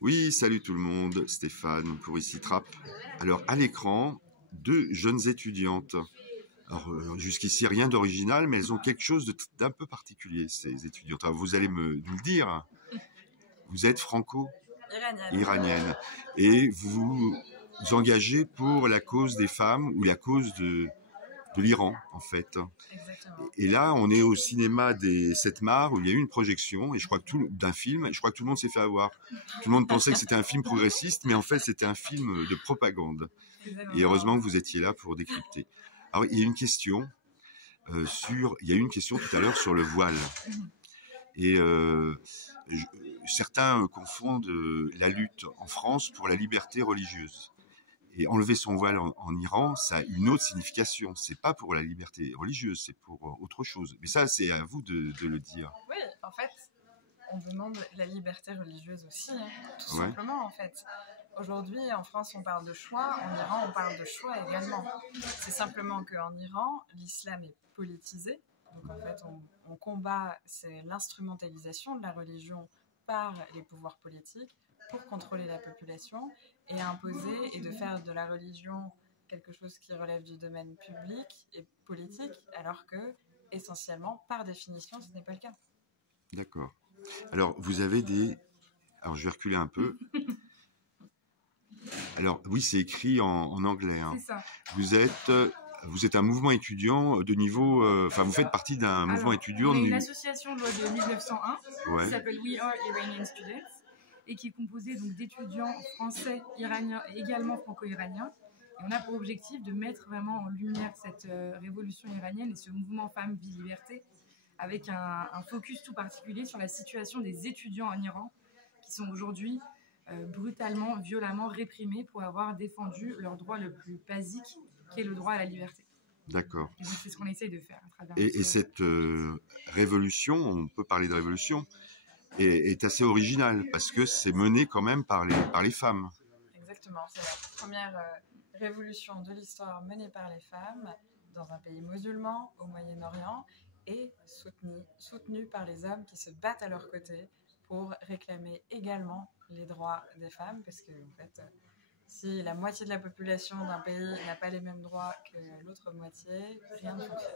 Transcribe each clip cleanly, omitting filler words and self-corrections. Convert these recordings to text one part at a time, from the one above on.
Oui, salut tout le monde, Stéphane pour ici Trapp. Alors à l'écran, deux jeunes étudiantes. Alors jusqu'ici rien d'original, mais elles ont quelque chose d'un peu particulier, ces étudiantes. Alors, vous allez nous le dire. Vous êtes franco-iranienne et vous vous engagez pour la cause des femmes ou la cause de l'Iran en fait. Exactement. Et là, on est au cinéma des 7 Mars où il y a eu une projection et je crois que d'un film. Et je crois que tout le monde s'est fait avoir. Tout le monde pensait que c'était un film progressiste, mais en fait, c'était un film de propagande. Et heureusement que vous étiez là pour décrypter. Alors, il y a une question il y a eu une question tout à l'heure sur le voile. Et certains confondent la lutte en France pour la liberté religieuse. Et enlever son voile en Iran, ça a une autre signification. C'est pas pour la liberté religieuse, c'est pour autre chose. Mais ça, c'est à vous de le dire. Oui, en fait, on demande la liberté religieuse aussi, tout simplement, en fait. Aujourd'hui, en France, on parle de choix, en Iran, on parle de choix également. C'est simplement qu'en Iran, l'islam est politisé. Donc, en fait, on combat l'instrumentalisation de la religion par les pouvoirs politiques pour contrôler la population et imposer et de faire de la religion quelque chose qui relève du domaine public et politique, alors que, essentiellement, par définition, ce n'est pas le cas. D'accord. Alors, vous avez des... Alors, je vais reculer un peu. Alors, oui, c'est écrit en anglais. C'est ça. Vous êtes un mouvement étudiant de niveau... Enfin, vous faites partie d'un mouvement étudiant... On est une association de loi de 1901 qui s'appelle We Are Iranian Students et qui est composée donc d'étudiants français, iraniens et également franco-iraniens. Et on a pour objectif de mettre vraiment en lumière cette révolution iranienne et ce mouvement Femmes, Vie, Liberté avec un focus tout particulier sur la situation des étudiants en Iran qui sont aujourd'hui brutalement, violemment réprimés pour avoir défendu leur droit le plus basique qui est le droit à la liberté. D'accord. Et donc c'est ce qu'on essaye de faire à travers. Et cette révolution, on peut parler de révolution, est assez originale parce que c'est mené quand même par les femmes. Exactement, c'est la première révolution de l'histoire menée par les femmes dans un pays musulman au Moyen-Orient et soutenue par les hommes qui se battent à leur côté pour réclamer également les droits des femmes, parce que en fait, si la moitié de la population d'un pays n'a pas les mêmes droits que l'autre moitié, rien ne fonctionne.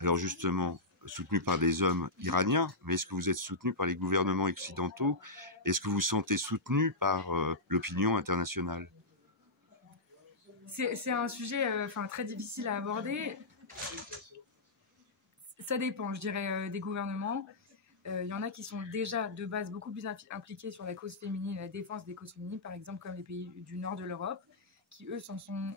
Alors justement, soutenu par des hommes iraniens, mais est-ce que vous êtes soutenu par les gouvernements occidentaux? Est-ce que vous vous sentez soutenu par l'opinion internationale? C'est un sujet très difficile à aborder. Ça dépend, je dirais, des gouvernements. Il y en a qui sont déjà de base beaucoup plus impliqués sur la cause féminine et la défense des causes féminines, par exemple comme les pays du nord de l'Europe, qui eux s'en sont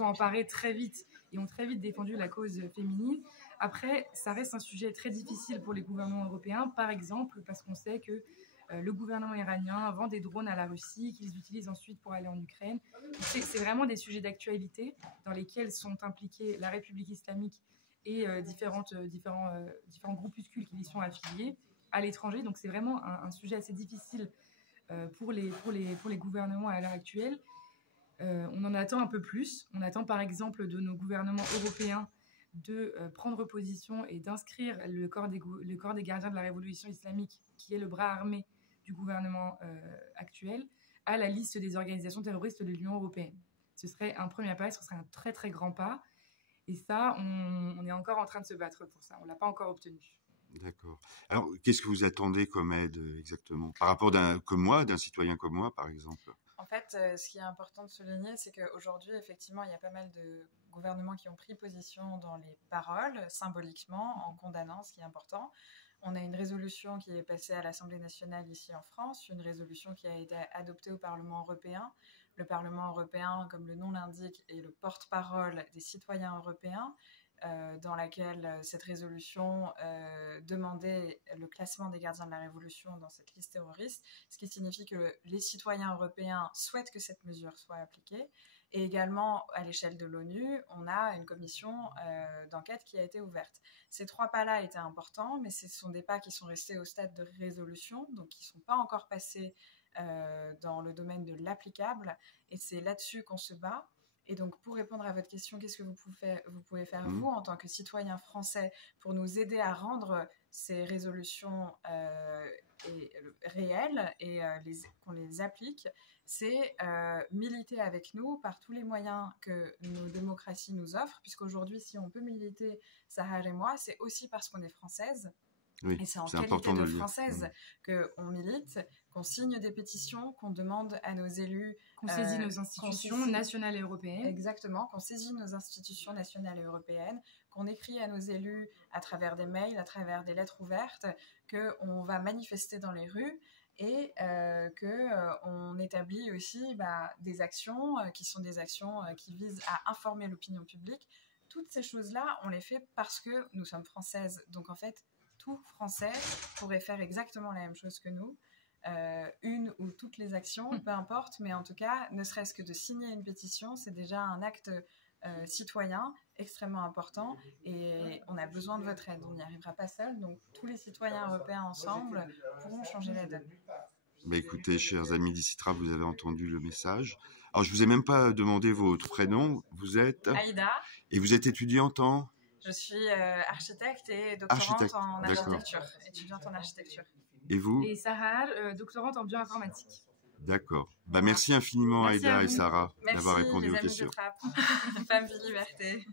emparés très vite et ont très vite défendu la cause féminine. Après, ça reste un sujet très difficile pour les gouvernements européens, par exemple parce qu'on sait que le gouvernement iranien vend des drones à la Russie, qu'ils utilisent ensuite pour aller en Ukraine. C'est vraiment des sujets d'actualité dans lesquels sont impliqués la République islamique et différents groupuscules qui y sont affiliés à l'étranger. Donc c'est vraiment un sujet assez difficile pour les gouvernements à l'heure actuelle. On en attend un peu plus. On attend par exemple de nos gouvernements européens de prendre position et d'inscrire le corps des gardiens de la révolution islamique, qui est le bras armé du gouvernement actuel, à la liste des organisations terroristes de l'Union européenne. Ce serait un premier pas, ce serait un très très grand pas. Et ça, on est encore en train de se battre pour ça. On ne l'a pas encore obtenu. D'accord. Alors, qu'est-ce que vous attendez comme aide exactement? Par rapport d'un citoyen comme moi, par exemple? En fait, ce qui est important de souligner, c'est qu'aujourd'hui, effectivement, il y a pas mal de gouvernements qui ont pris position dans les paroles, symboliquement, en condamnant, ce qui est important. On a une résolution qui est passée à l'Assemblée nationale ici en France, une résolution qui a été adoptée au Parlement européen. Le Parlement européen, comme le nom l'indique, est le porte-parole des citoyens européens, dans laquelle cette résolution demandait le classement des gardiens de la Révolution dans cette liste terroriste, ce qui signifie que les citoyens européens souhaitent que cette mesure soit appliquée. Et également, à l'échelle de l'ONU, on a une commission d'enquête qui a été ouverte. Ces 3 pas-là étaient importants, mais ce sont des pas qui sont restés au stade de résolution, donc qui ne sont pas encore passés dans le domaine de l'applicable. Et c'est là-dessus qu'on se bat. Et donc, pour répondre à votre question, qu'est-ce que vous pouvez faire, vous, en tant que citoyen français, pour nous aider à rendre ces résolutions réels et qu'on les applique, c'est militer avec nous par tous les moyens que nos démocraties nous offrent, puisqu'aujourd'hui, si on peut militer, Sahar et moi, c'est aussi parce qu'on est française. Oui, et c'est en important qualité de de le dire. française qu'on milite, qu'on signe des pétitions, qu'on demande à nos élus... Qu'on saisit nos institutions nationales et européennes. Exactement, qu'on saisit nos institutions nationales et européennes, qu'on écrit à nos élus à travers des mails, à travers des lettres ouvertes, qu'on va manifester dans les rues et qu'on établit aussi des actions qui sont des actions qui visent à informer l'opinion publique. Toutes ces choses-là, on les fait parce que nous sommes françaises. Donc en fait, tout Français pourrait faire exactement la même chose que nous. Une ou toutes les actions, peu importe, mais en tout cas, ne serait-ce que de signer une pétition, c'est déjà un acte citoyen extrêmement important et on a besoin de votre aide. On n'y arrivera pas seul, donc tous les citoyens européens ensemble pourront changer la donne. Écoutez, chers amis d'Icitra, vous avez entendu le message. Alors, je vous ai même pas demandé votre prénom. Vous êtes Aïda. Et vous êtes étudiante en... Je suis architecte et doctorante en architecture, étudiante en architecture. Et vous? Et Sahar, doctorante en bioinformatique. D'accord. Merci infiniment, Merci Aïda et Sarah, Merci, d'avoir répondu les aux amis questions. de Trappes. Femme, vie, liberté.